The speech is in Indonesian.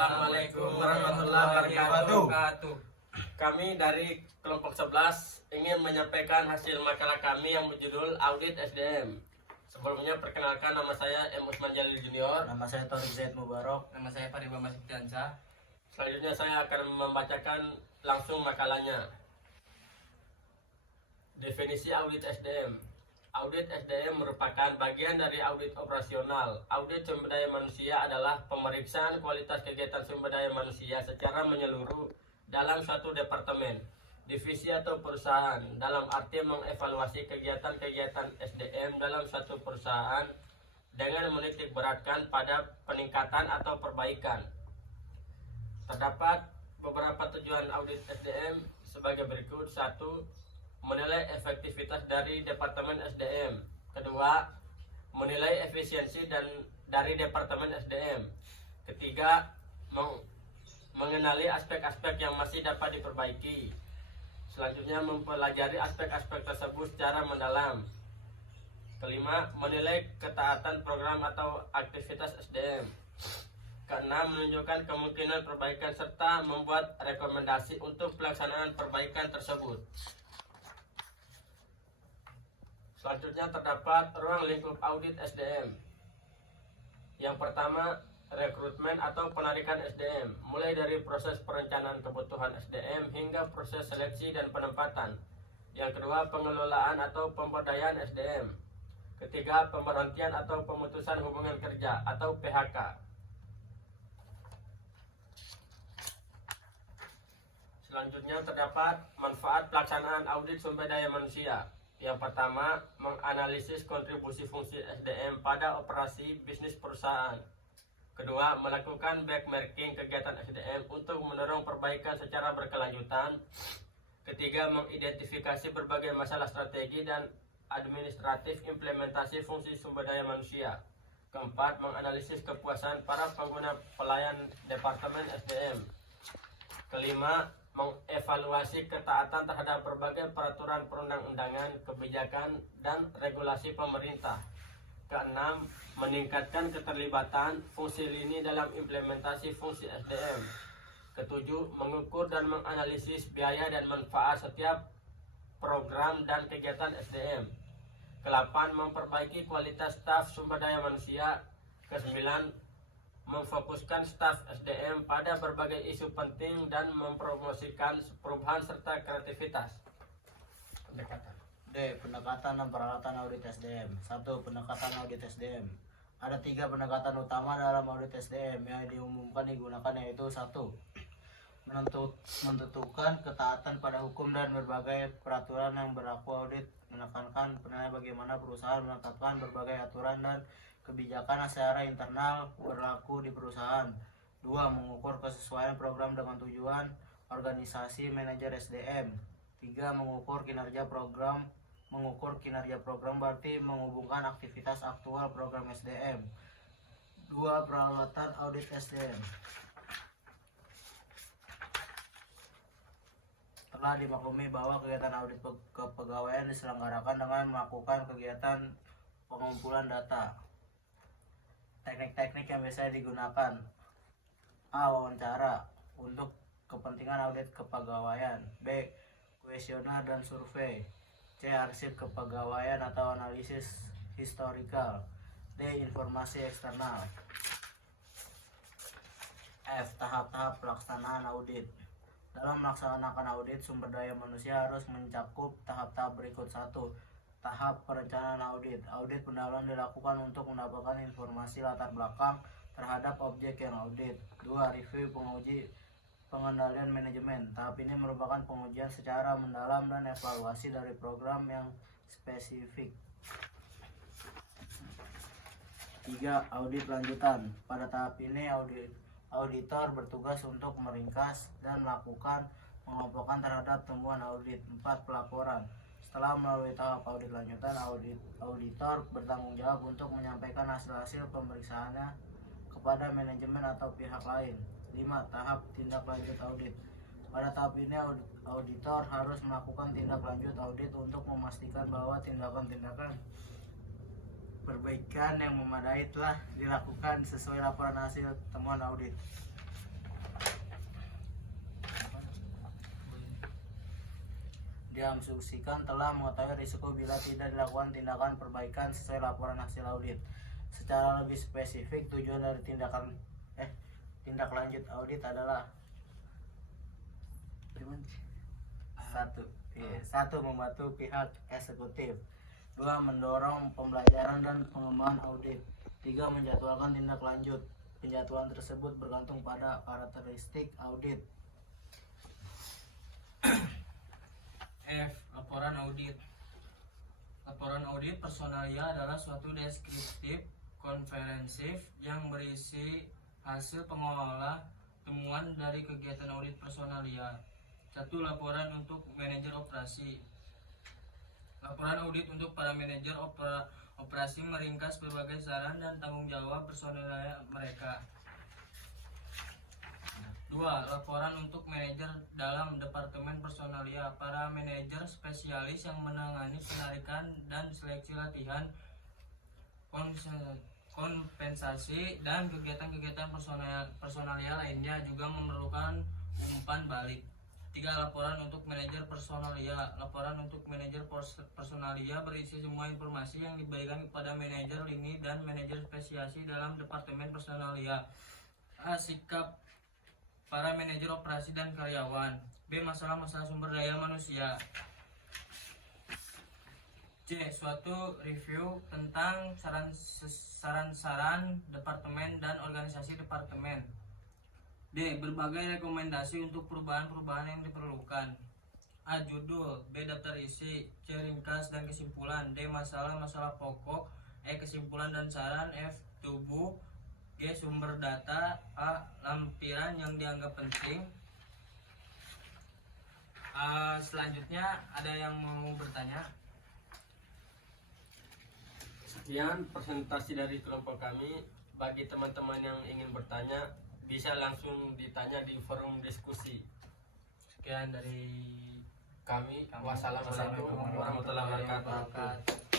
Assalamualaikum warahmatullahi wabarakatuh. Kami dari kelompok 11 ingin menyampaikan hasil makalah kami yang berjudul Audit SDM. Sebelumnya perkenalkan, nama saya M. Usman Jalil Junior. Nama saya Taufik Zaid Mubarok. Nama saya Fadil Masih Dansa. Selanjutnya saya akan membacakan langsung makalahnya. Definisi audit SDM. Audit SDM merupakan bagian dari audit operasional. Audit sumber daya manusia adalah pemeriksaan kualitas kegiatan sumber daya manusia secara menyeluruh dalam suatu departemen, divisi atau perusahaan, dalam arti mengevaluasi kegiatan-kegiatan SDM dalam suatu perusahaan dengan menitik beratkan pada peningkatan atau perbaikan. Terdapat beberapa tujuan audit SDM sebagai berikut. 1. Menilai efektivitas dari Departemen SDM. Kedua, menilai efisiensi dari Departemen SDM. Ketiga, mengenali aspek-aspek yang masih dapat diperbaiki. Selanjutnya, mempelajari aspek-aspek tersebut secara mendalam. Kelima, menilai ketaatan program atau aktivitas SDM. Keenam, menunjukkan kemungkinan perbaikan serta membuat rekomendasi untuk pelaksanaan perbaikan tersebut. Selanjutnya terdapat ruang lingkup audit SDM. Yang pertama, rekrutmen atau penarikan SDM, mulai dari proses perencanaan kebutuhan SDM hingga proses seleksi dan penempatan. Yang kedua, pengelolaan atau pemberdayaan SDM. Ketiga, pemberhentian atau pemutusan hubungan kerja atau PHK. Selanjutnya terdapat manfaat pelaksanaan audit sumber daya manusia. Yang pertama, menganalisis kontribusi fungsi SDM pada operasi bisnis perusahaan. Kedua, melakukan benchmarking kegiatan SDM untuk mendorong perbaikan secara berkelanjutan. Ketiga, mengidentifikasi berbagai masalah strategi dan administratif implementasi fungsi sumber daya manusia. Keempat, menganalisis kepuasan para pengguna pelayan Departemen SDM. Kelima, mengevaluasi ketaatan terhadap berbagai peraturan perundang-undangan, kebijakan, dan regulasi pemerintah. Keenam, meningkatkan keterlibatan fungsi lini dalam implementasi fungsi SDM. Ketujuh, mengukur dan menganalisis biaya dan manfaat setiap program dan kegiatan SDM. Kedelapan, memperbaiki kualitas staf sumber daya manusia. Kesembilan, memfokuskan staf SDM pada berbagai isu penting dan mempromosikan perubahan serta kreativitas. Pendekatan. D. Pendekatan dan peralatan audit SDM. 1. Pendekatan audit SDM. Ada 3 pendekatan utama dalam audit SDM yang diumumkan digunakan, yaitu 1. Menentukan ketaatan pada hukum dan berbagai peraturan yang berlaku. Audit menekankan penilaian bagaimana perusahaan menetapkan berbagai aturan dan kebijakan secara internal berlaku di perusahaan. 2. Mengukur kesesuaian program dengan tujuan organisasi manajer SDM. 3. Mengukur kinerja program. Mengukur kinerja program berarti menghubungkan aktivitas aktual program SDM. 2. Peralatan audit SDM. Telah dimaklumi bahwa kegiatan audit kepegawaian diselenggarakan dengan melakukan kegiatan pengumpulan data. Teknik-teknik yang biasa digunakan: A. Wawancara untuk kepentingan audit kepegawaian. B. Kuesioner dan survei. C. Arsip kepegawaian atau analisis historikal. D. Informasi eksternal. F. Tahap-tahap pelaksanaan audit. Dalam melaksanakan audit sumber daya manusia harus mencakup tahap-tahap berikut. 1. Tahap perencanaan audit. Audit pendahuluan dilakukan untuk mendapatkan informasi latar belakang terhadap objek yang audit. 2. Review pengendalian manajemen. Tahap ini merupakan pengujian secara mendalam dan evaluasi dari program yang spesifik. 3. Audit lanjutan. Pada tahap ini auditor bertugas untuk meringkas dan melakukan pengelompokan terhadap temuan audit. 4. Pelaporan. Setelah melalui tahap audit lanjutan, auditor bertanggung jawab untuk menyampaikan hasil-hasil pemeriksaannya kepada manajemen atau pihak lain. 5. Tahap tindak lanjut audit. Pada tahap ini auditor harus melakukan tindak lanjut audit untuk memastikan bahwa tindakan-tindakan perbaikan yang memadai telah dilakukan sesuai laporan hasil temuan audit. diasumsikan telah mengetahui risiko bila tidak dilakukan tindakan perbaikan sesuai laporan hasil audit. Secara lebih spesifik, tujuan dari tindak lanjut audit adalah satu, membantu pihak eksekutif. 2, mendorong pembelajaran dan pengembangan audit. 3, menjadwalkan tindak lanjut. Penjadwalan tersebut bergantung pada karakteristik audit. F. Laporan audit. Laporan audit personalia adalah suatu deskriptif komprehensif yang berisi hasil pengolah temuan dari kegiatan audit personalia. 1. Laporan untuk manajer operasi. Laporan audit untuk para manajer operasi meringkas berbagai saran dan tanggung jawab personalia mereka. 2. Laporan untuk manajer dalam departemen personalia. Para manajer spesialis yang menangani penarikan dan seleksi latihan, kompensasi, dan kegiatan-kegiatan personalia lainnya juga memerlukan umpan balik. 3. Laporan untuk manajer personalia. Laporan untuk manajer personalia berisi semua informasi yang diberikan kepada manajer lini dan manajer spesiasi dalam departemen personalia. A. Sikap para manajer operasi dan karyawan. B. Masalah-masalah sumber daya manusia. C. Suatu review tentang saran-saran departemen dan organisasi departemen. D. Berbagai rekomendasi untuk perubahan-perubahan yang diperlukan. A. Judul. B. Daftar isi. C. Ringkas dan kesimpulan. D. Masalah-masalah pokok. E. Kesimpulan dan saran. F. Tubuh. G. Sumber data. A. Lampiran yang dianggap penting. Selanjutnya ada yang mau bertanya? Sekian presentasi dari kelompok kami. Bagi teman-teman yang ingin bertanya, bisa langsung ditanya di forum diskusi. Sekian dari Kami. Wassalamualaikum warahmatullahi wabarakatuh.